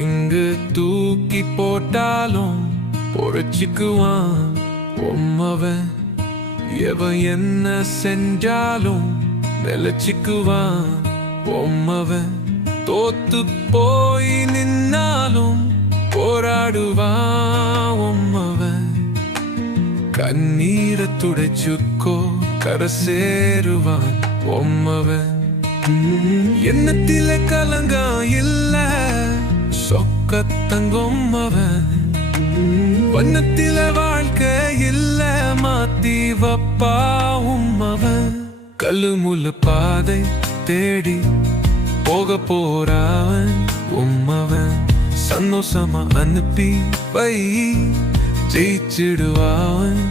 எங்கு தூக்கி போட்டாலும் பொழைச்சுக்குவான் உம்மவன். எவன் என்ன செஞ்சாலும் நிலச்சிக்குவான் உம்மவன். தோத்து போய் நின்னாலும் போராடுவான் உம்மவன். கண்ணீரை துடைச்சுக்கோ கரை சேருவான் உம்மவன். எண்ணத்தில கலங்கா இல்ல சொக்கத்தங்கொம்மவன். வண்ணத்தில வாழ்க்கை இல்ல மாத்தி வப்பா உம்மவன். கல்லு முள்ளு பாதை தேடி போக போறாவன் உம்மவன். சந்தோஷமா அனுப்பி வை ஜெயிச்சிடுவான்.